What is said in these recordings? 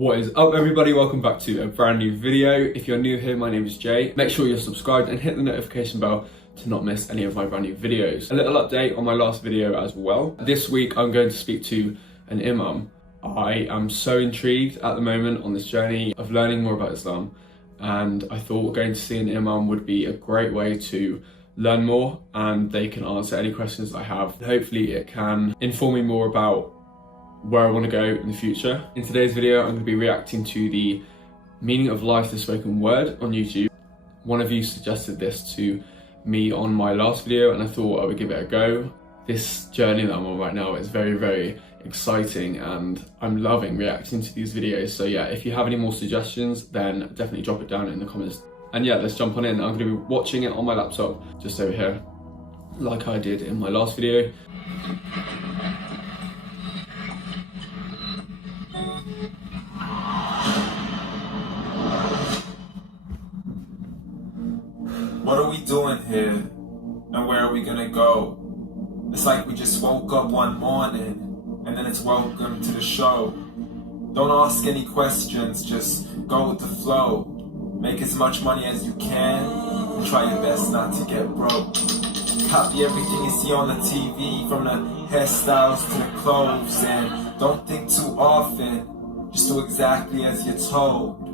What is up everybody, welcome back to a brand new video. If you're new here, my name is Jay. Make sure you're subscribed and hit the notification bell to not miss any of my brand new videos. A little update on my last video as well. This week I'm going to speak to an imam. I am so intrigued at the moment on this journey of learning more about Islam, and I thought going to see an imam would be a great way to learn more, and they can answer any questions I have. Hopefully it can inform me more about where I want to go in the future. In today's video, I'm going to be reacting to the meaning of life, the spoken word on YouTube. One of you suggested this to me on my last video, and I thought I would give it a go. This journey that I'm on right now is very, very exciting, and I'm loving reacting to these videos. So yeah, if you have any more suggestions, then definitely drop it down in the comments. And yeah, let's jump on in. I'm going to be watching it on my laptop just over here, like I did in my last video. What are we doing here? And where are we gonna go? It's like we just woke up one morning and then it's welcome to the show. Don't ask any questions, just go with the flow. Make as much money as you can and try your best not to get broke. Copy everything you see on the TV, from the hairstyles to the clothes, and don't think too often, just do exactly as you're told.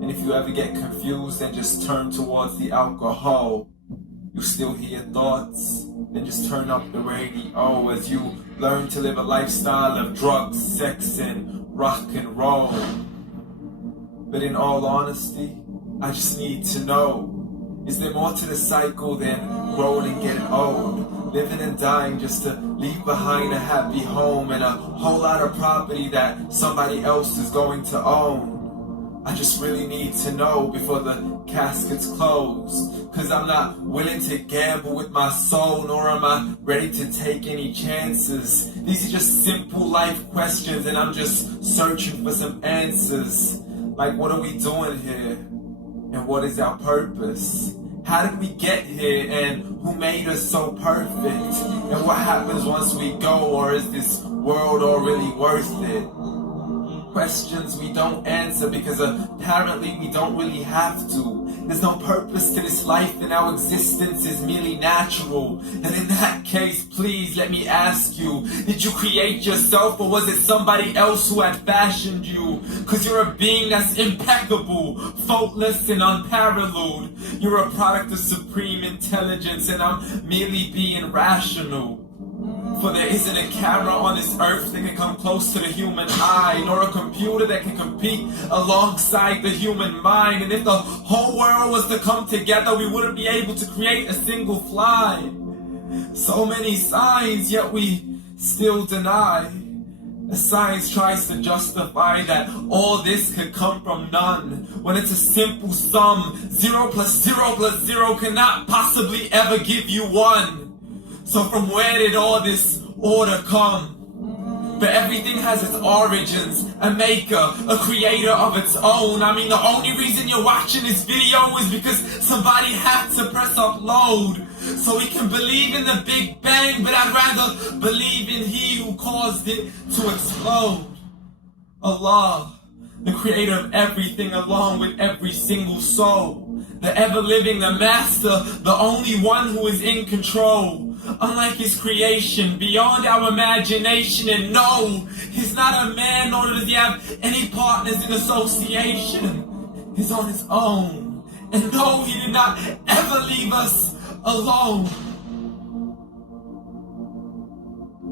And if you ever get confused, then just turn towards the alcohol. You still hear your thoughts? Then just turn up the radio as you learn to live a lifestyle of drugs, sex, and rock and roll. But in all honesty, I just need to know, is there more to the cycle than growing and getting old? Living and dying just to leave behind a happy home and a whole lot of property that somebody else is going to own. I just really need to know before the casket's closed, cause I'm not willing to gamble with my soul, nor am I ready to take any chances. These are just simple life questions, and I'm just searching for some answers. Like, what are we doing here? And what is our purpose? How did we get here, and who made us so perfect? And what happens once we go, or is this world all really worth it? Questions we don't answer because apparently we don't really have to. There's no purpose to this life, and our existence is merely natural. And in that case, please let me ask you, did you create yourself, or was it somebody else who had fashioned you? Cause you're a being that's impeccable, faultless, and unparalleled. You're a product of supreme intelligence, and I'm merely being rational. For there isn't a camera on this earth that can come close to the human eye, nor a computer that can compete alongside the human mind. And if the whole world was to come together, we wouldn't be able to create a single fly. So many signs, yet we still deny. As science tries to justify that all this could come from none, when it's a simple sum. 0 plus 0 plus 0 cannot possibly ever give you 1. So from where did all this order come? But everything has its origins, a maker, a creator of its own. I mean, the only reason you're watching this video is because somebody had to press upload. So we can believe in the Big Bang, but I'd rather believe in He who caused it to explode. Allah, the creator of everything, along with every single soul. The ever-living, the master, the only one who is in control. Unlike his creation, beyond our imagination, and no, he's not a man, nor does he have any partners in association. He's on his own, and no, he did not ever leave us alone.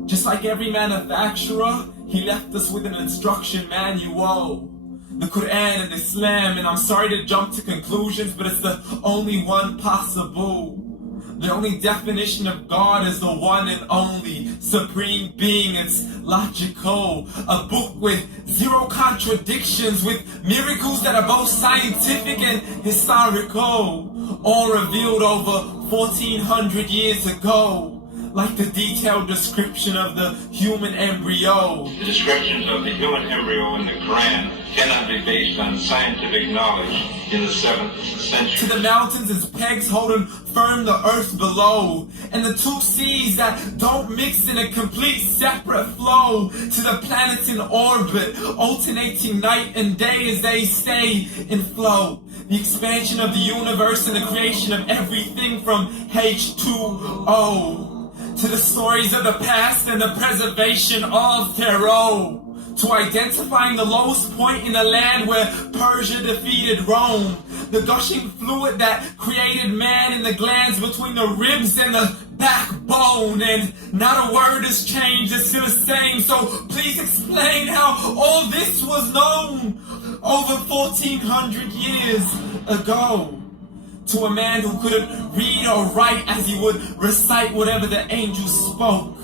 Just like every manufacturer, he left us with an instruction manual. The Quran and Islam, and I'm sorry to jump to conclusions, but it's the only one possible. The only definition of God is the one and only supreme being. It's logical, a book with 0 contradictions, with miracles that are both scientific and historical, all revealed over 1400 years ago, like the detailed description of the human embryo. The descriptions of the human embryo in the Quran cannot be based on scientific knowledge in the 7th century. To the mountains as pegs holding firm the earth below, and the two seas that don't mix in a complete separate flow. To the planets in orbit, alternating night and day as they stay in flow. The expansion of the universe and the creation of everything from H2O. To the stories of the past and the preservation of Pharaoh. To identifying the lowest point in the land where Persia defeated Rome. The gushing fluid that created man in the glands between the ribs and the backbone. And not a word has changed, it's still the same. So please explain how all this was known over 1400 years ago. To a man who couldn't read or write as he would recite whatever the angels spoke.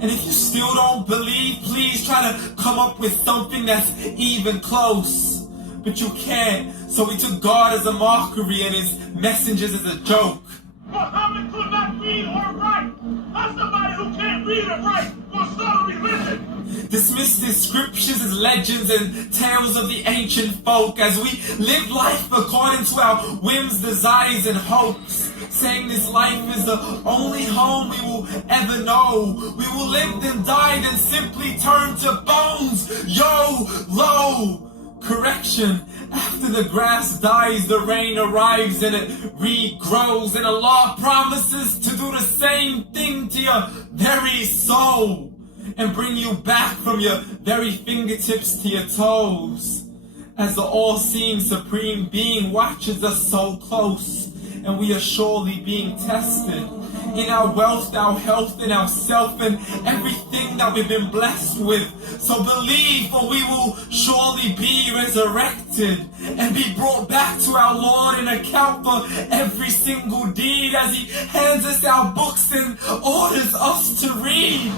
And if you still don't believe, please try to come up with something that's even close. But you can't, so we took God as a mockery and his messengers as a joke. Muhammad could not read or write. How somebody who can't read or write gonna start a religion? Dismiss the scriptures as legends and tales of the ancient folk as we live life according to our whims, desires, and hopes. Saying this life is the only home we will ever know. We will live then die then simply turn to bones. YOLO! Correction. After the grass dies, the rain arrives and it regrows. And Allah promises to do the same thing to your very soul. And bring you back from your very fingertips to your toes. As the all-seeing supreme being watches us so close. And we are surely being tested. In our wealth, our health, and our self, and everything that we've been blessed with. So believe, for we will surely be resurrected. And be brought back to our Lord and account for every single deed. As he hands us our books and orders us to read.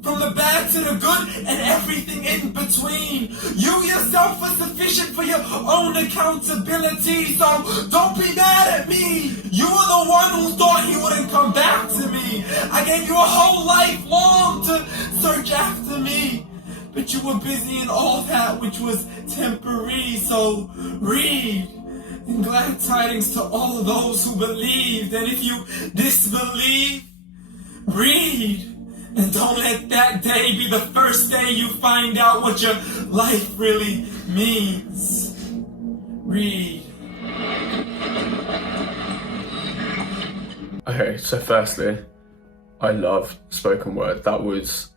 From the bad to the good and everything in between. You yourself are sufficient for your own accountability. So don't be mad at me. You were the one who thought he wouldn't come back to me. I gave you a whole life long to search after me. But you were busy in all that which was temporary. So read. And glad tidings to all of those who believed. And if you disbelieve, read. And don't let that day be the first day you find out what your life really means. Read. Okay, so firstly, I love spoken word. That was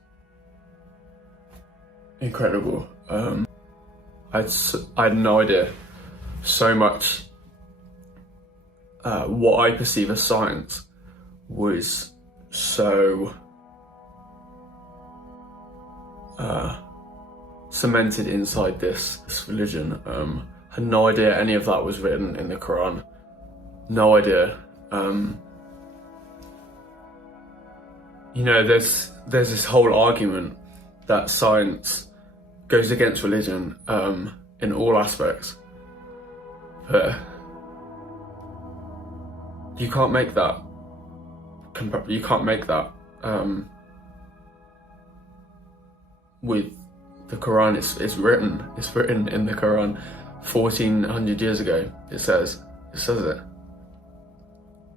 incredible. I had no idea so much what I perceive as science was so cemented inside this religion. Had no idea any of that was written in the Quran. No idea. You know, there's this whole argument that science goes against religion in all aspects, but you can't make that. You can't make that with the Quran. It's written in the Quran 1400 years ago. It says it.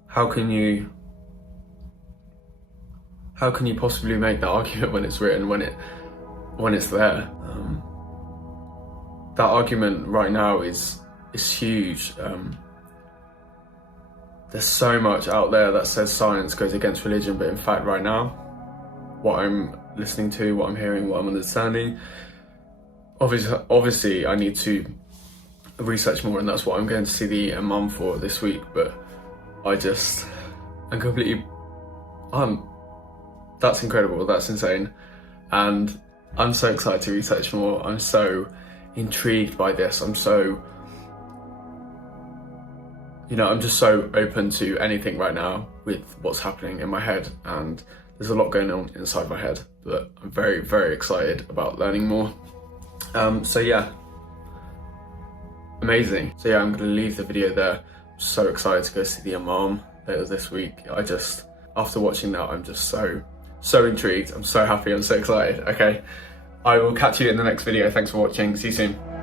How can you possibly make that argument when it's written, when it's there? That argument right now is huge. There's so much out there that says science goes against religion, but in fact right now, what I'm listening to, what I'm hearing, what I'm understanding, obviously I need to research more, and that's what I'm going to see the imam for this week. But I'm completely, that's incredible, that's insane, and I'm so excited to research more. I'm so intrigued by this. I'm just so open to anything right now with what's happening in my head, and there's a lot going on inside my head, but I'm very, very excited about learning more. So yeah, amazing. So yeah, I'm gonna leave the video there. I'm so excited to go see the imam later this week. After watching that, I'm just so intrigued. I'm so happy, I'm so excited. Okay, I will catch you in the next video. Thanks for watching. See you soon.